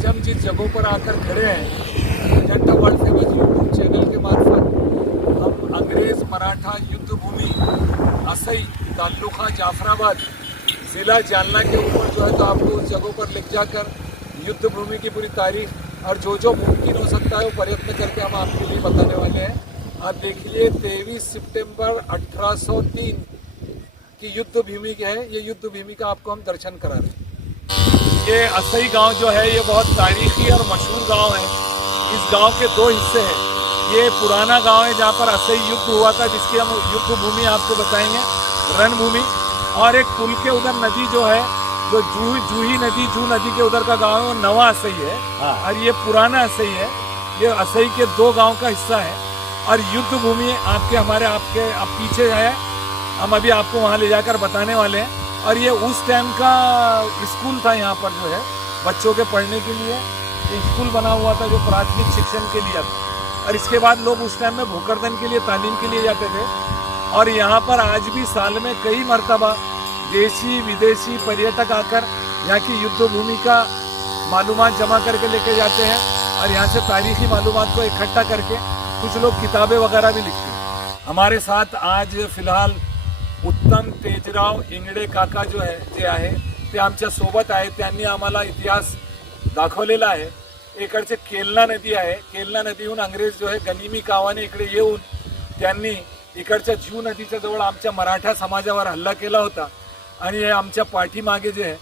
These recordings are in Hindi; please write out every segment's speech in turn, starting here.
आज हम जिस जगहों पर आकर खड़े हैं, जनता वर्ल्ड फेमस यूट्यूब चैनल के मार्फत हम अंग्रेज़ मराठा युद्ध भूमि असई ताल्लुका जाफराबाद ज़िला जालना के ऊपर जो है तो आपको उस जगहों पर ले जाकर युद्ध भूमि की पूरी तारीख और जो मुमकिन हो सकता है वो प्रयत्न करके हम आपके लिए बताने वाले हैं। आप देखिए 23 सितंबर 1803 की युद्ध भूमि है। ये युद्ध भूमि का आपको हम दर्शन करा रहे हैं। ये असई गांव जो है ये बहुत तारीखी और मशहूर गांव है। इस गांव के दो हिस्से हैं। ये पुराना गांव है जहाँ पर असई युद्ध हुआ था, जिसकी हम युद्ध भूमि आपको बताएंगे, रणभूमि। और एक पुल के उधर नदी जो है, जो जूही नदी, जू नदी के उधर का गांव है, वो नवा असई है। और ये पुराना असई है। ये असई के दो गांव का हिस्सा है। और युद्ध भूमि आपके अब पीछे है। हम अभी आपको वहाँ ले जाकर बताने वाले हैं। और ये उस टाइम का स्कूल था। यहाँ पर जो है बच्चों के पढ़ने के लिए ये स्कूल बना हुआ था, जो प्राथमिक शिक्षण के लिए था। और इसके बाद लोग उस टाइम में भूकरदन के लिए, तालीम के लिए जाते थे। और यहाँ पर आज भी साल में कई मरतबा देशी विदेशी पर्यटक आकर यहाँ की युद्ध भूमि का मालूमात जमा करके लेके जाते हैं। और यहाँ से तारीखी मालूमात को इकट्ठा करके कुछ लोग किताबें वगैरह भी लिखते हैं। हमारे साथ आज फिलहाल उत्तम तेजराव इंगडे काका जो है जे आहे ते आमच्या सोबत आहे। त्यांनी आम्हाला इतिहास दाखवलेला आहे। इकडचे केलना नदी आहे। केलना नदीहून अंग्रेज जो आहे गनिमी कावाने इकडे येऊन त्यांनी इकडच्या जू नदीच्या जवळ आमच्या मराठा समाजावर हल्ला केला होता। आणि हे आमच्या पाठीमागे जे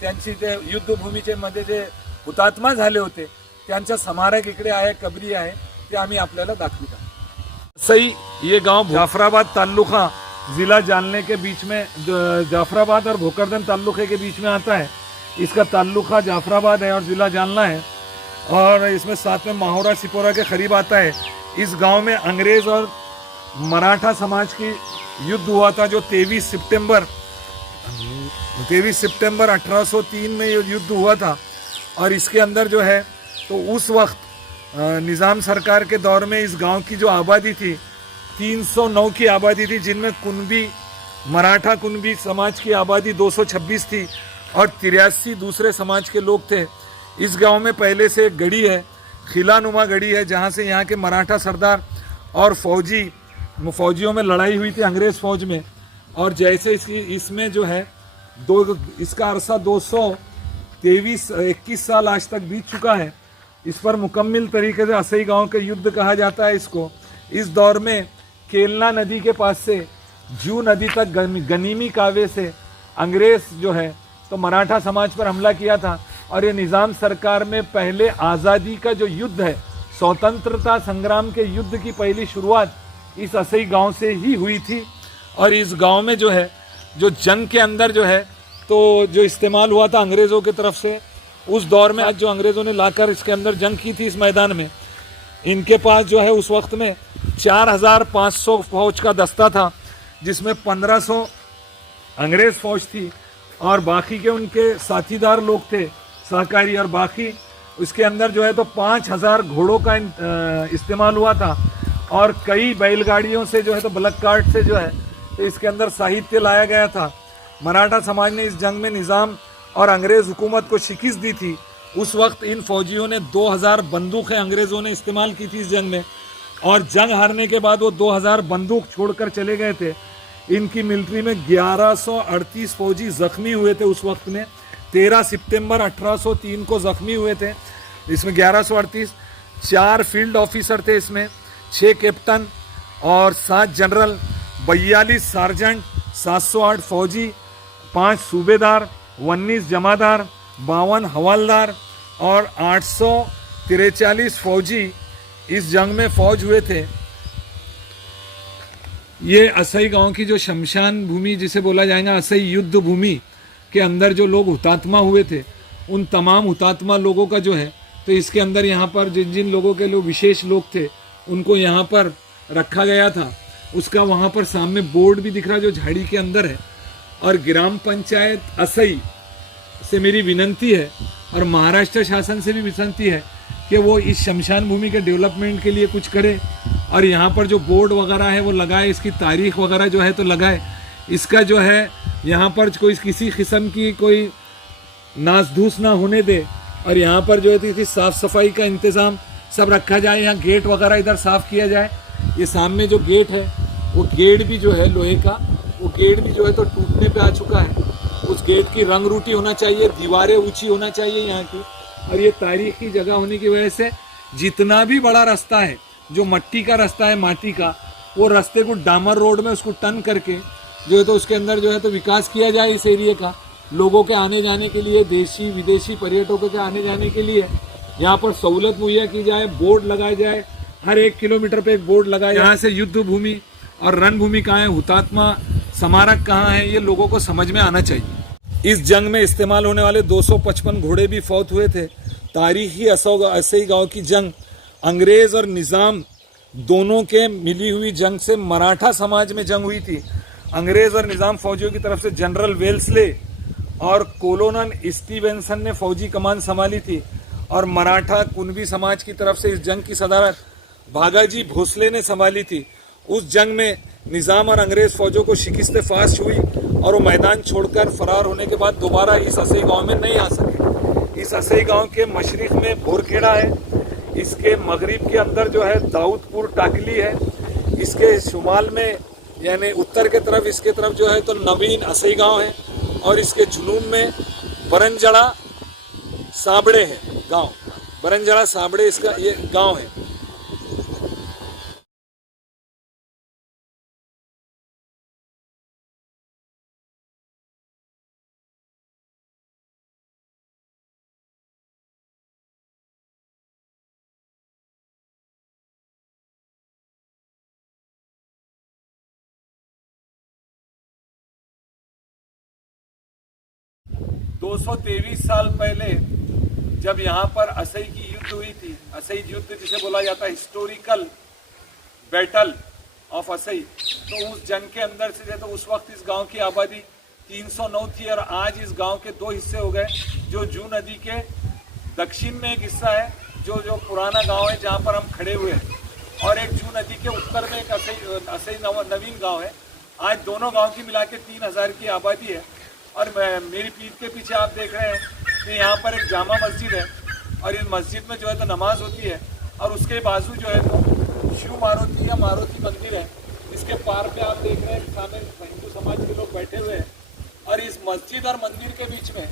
त्यांची ते युद्धभूमीचे मध्ये जे हुतात्मा झाले होते त्यांचा स्मारक इकडे आहे, कबरी आहे, ते आम्ही आपल्याला दाखवित आहोत। सई ये गांव जाफराबाद ताल्लुका जिला जालने के बीच में, जाफराबाद और भोकरदन ताल्लुके के बीच में आता है। इसका ताल्लुका जाफराबाद है और जिला जालना है। और इसमें साथ में माहौरा सिपोरा के करीब आता है। इस गांव में अंग्रेज और मराठा समाज की युद्ध हुआ था, जो 23 सितंबर 1803 में ये युद्ध हुआ था। और इसके अंदर जो है तो उस वक्त निज़ाम सरकार के दौर में इस गांव की जो आबादी थी 309 की आबादी थी, जिनमें कुनबी, मराठा कुनबी समाज की आबादी 226 थी और 83 दूसरे समाज के लोग थे। इस गांव में पहले से एक गढ़ी है, खिलानुमा गढ़ी है, जहां से यहाँ के मराठा सरदार और फौजियों में लड़ाई हुई थी अंग्रेज़ फौज में। और जैसे इसमें जो है इसका अरसा 221 साल आज तक बीत चुका है। इस पर मुकम्मल तरीके से असई गांव के युद्ध कहा जाता है इसको। इस दौर में केलना नदी के पास से जू नदी तक गनीमी कावे से अंग्रेज जो है तो मराठा समाज पर हमला किया था। और ये निज़ाम सरकार में पहले आज़ादी का जो युद्ध है, स्वतंत्रता संग्राम के युद्ध की पहली शुरुआत इस असई गांव से ही हुई थी। और इस गांव में जो है जो जंग के अंदर जो है तो जो इस्तेमाल हुआ था अंग्रेज़ों की तरफ से, उस दौर में आज जो अंग्रेज़ों ने लाकर इसके अंदर जंग की थी इस मैदान में, इनके पास जो है उस वक्त में 4500 फौज का दस्ता था, जिसमें 1500 अंग्रेज़ फौज थी और बाकी के उनके साथीदार लोग थे सहकारी। और बाकी उसके अंदर जो है तो 5000 घोड़ों का इस्तेमाल हुआ था। और कई बैलगाड़ियों से जो है तो बलक कार्ट से जो है तो इसके अंदर साहित्य लाया गया था। मराठा समाज ने इस जंग में निज़ाम और अंग्रेज़ हुकूमत को शिकस्त दी थी। उस वक्त इन फौजियों ने 2000 बंदूकें अंग्रेज़ों ने इस्तेमाल की थी इस जंग में। और जंग हारने के बाद वो 2000 बंदूक छोड़कर चले गए थे। इनकी मिलिट्री में 1138 फौजी ज़ख्मी हुए थे उस वक्त में। 13 सितंबर 1803 को ज़ख्मी हुए थे। इसमें 1138, 4 फील्ड ऑफिसर थे इसमें, 6 कैप्टन और 7 जनरल, 42 सार्जेंट, 708 फौजी, 5 सूबेदार, 19 जमादार, 52 हवालदार और 843 फौजी इस जंग में फौज हुए थे। ये असई गांव की जो शमशान भूमि जिसे बोला जाएगा, असई युद्ध भूमि के अंदर जो लोग हुतात्मा हुए थे, उन तमाम हुतात्मा लोगों का जो है तो इसके अंदर यहाँ पर जिन जिन लोगों के लोग विशेष लोग थे उनको यहाँ पर रखा गया था। उसका वहाँ पर सामने बोर्ड भी दिख रहा है जो झाड़ी के अंदर है। और ग्राम पंचायत असई से मेरी विनंती है और महाराष्ट्र शासन से भी विनंती है कि वो इस शमशान भूमि के डेवलपमेंट के लिए कुछ करे और यहाँ पर जो बोर्ड वगैरह है वो लगाए, इसकी तारीख वगैरह जो है तो लगाए। इसका जो है यहाँ पर कोई किसी किस्म की कोई नासधूस ना होने दे, और यहाँ पर जो है साफ सफाई का इंतजाम सब रखा जाए, यहाँ गेट वगैरह इधर साफ किया जाए। ये सामने जो गेट है वो गेट भी जो है लोहे का, वो गेट भी जो है तो टूटने पे आ चुका है। उस गेट की रंग रूटी होना चाहिए, दीवारें ऊंची होना चाहिए यहाँ की। और ये तारीखी जगह होने की वजह से जितना भी बड़ा रास्ता है, जो मट्टी का रास्ता है, माटी का, वो रास्ते को डामर रोड में उसको टर्न करके जो है तो उसके अंदर जो है तो विकास किया जाए इस एरिया का। लोगों के आने जाने के लिए, देशी विदेशी पर्यटकों के आने जाने के लिए यहाँ पर सहूलत मुहैया की जाए, बोर्ड लगाए जाए, हर 1 किलोमीटर पे एक बोर्ड लगाए। यहाँ से युद्ध भूमि और रणभूमि कहाँ है, हुतात्मा स्मारक कहाँ है, ये लोगों को समझ में आना चाहिए। इस जंग में इस्तेमाल होने वाले 255 घोड़े भी फौत हुए थे। तारीखी असई गांव की जंग अंग्रेज और निज़ाम दोनों के मिली हुई जंग से मराठा समाज में जंग हुई थी। अंग्रेज और निज़ाम फौजियों की तरफ से जनरल वेल्सले और कोलोनल स्टीवेंसन ने फौजी कमान संभाली थी, और मराठा कुणबी समाज की तरफ से इस जंग की सदारत भागाजी भोसले ने संभाली थी। उस जंग में निज़ाम और अंग्रेज फौजों को शिकस्त फाश हुई और वो मैदान छोड़कर फरार होने के बाद दोबारा इस असई गांव में नहीं आ सके। इस असई गांव के मशरिक में भोरखेड़ा है, इसके मगरिब के अंदर जो है दाऊदपुर टाकली है, इसके शुमाल में यानी उत्तर के तरफ इसके तरफ जो है तो नवीन असई गांव है, और इसके जुनूब में बरंजड़ा साबड़े है गांव। बरंजड़ा साबड़े इसका ये गांव है। दो 223 साल पहले जब यहाँ पर असई की युद्ध हुई थी, असई युद्ध जिसे बोला जाता है हिस्टोरिकल बैटल ऑफ असई, तो उस जंग के अंदर से तो उस वक्त इस गांव की आबादी 309 थी, और आज इस गांव के 2 हिस्से हो गए। जो जू नदी के दक्षिण में एक हिस्सा है जो पुराना गांव है जहाँ पर हम खड़े हुए हैं, और एक जू नदी के उत्तर में एक असई नवीन गाँव है। आज दोनों गाँव की मिला के 3000 की आबादी है। और मेरी पीठ के पीछे आप देख रहे हैं कि यहाँ पर एक जामा मस्जिद है, और इस मस्जिद में जो है तो नमाज होती है, और उसके बाजू जो है तो शिव मारुति या मारुति मंदिर है। इसके पार पे आप देख रहे हैं सामने हिंदू समाज के लोग बैठे हुए हैं, और इस मस्जिद और मंदिर के बीच में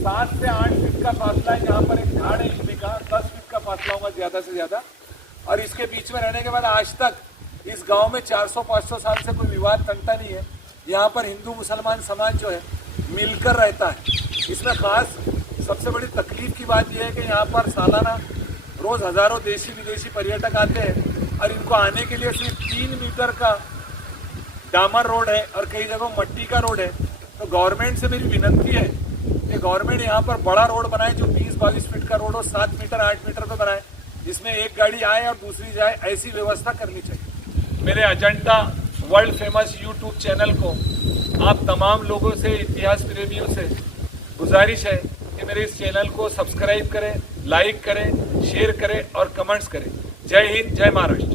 7 से 8 फीट का फासला है, जहाँ पर एक झाड़ है इमली का, 10 फीट का फासला होगा ज़्यादा से ज़्यादा। और इसके बीच में रहने के बाद आज तक इस गाँव में 400-500 साल से कोई विवाद टलता नहीं है। यहाँ पर हिंदू मुसलमान समाज जो है मिलकर रहता है। इसमें खास सबसे बड़ी तकलीफ की बात यह है कि यहाँ पर सालाना रोज हजारों देशी विदेशी पर्यटक आते हैं, और इनको आने के लिए सिर्फ 3 मीटर का डामर रोड है और कई जगह मट्टी का रोड है। तो गवर्नमेंट से मेरी विनती है कि गवर्नमेंट यहाँ पर बड़ा रोड बनाए, जो 20-22 फीट का रोड हो, 7 मीटर 8 मीटर का बनाए, जिसमें एक गाड़ी आए और दूसरी जाए, ऐसी व्यवस्था करनी चाहिए। मेरे Ajanta world famous YouTube channel को आप तमाम लोगों से, इतिहास प्रेमियों से गुजारिश है कि मेरे इस चैनल को सब्सक्राइब करें, लाइक करें, शेयर करें और कमेंट्स करें। जय हिंद, जय महाराष्ट्र।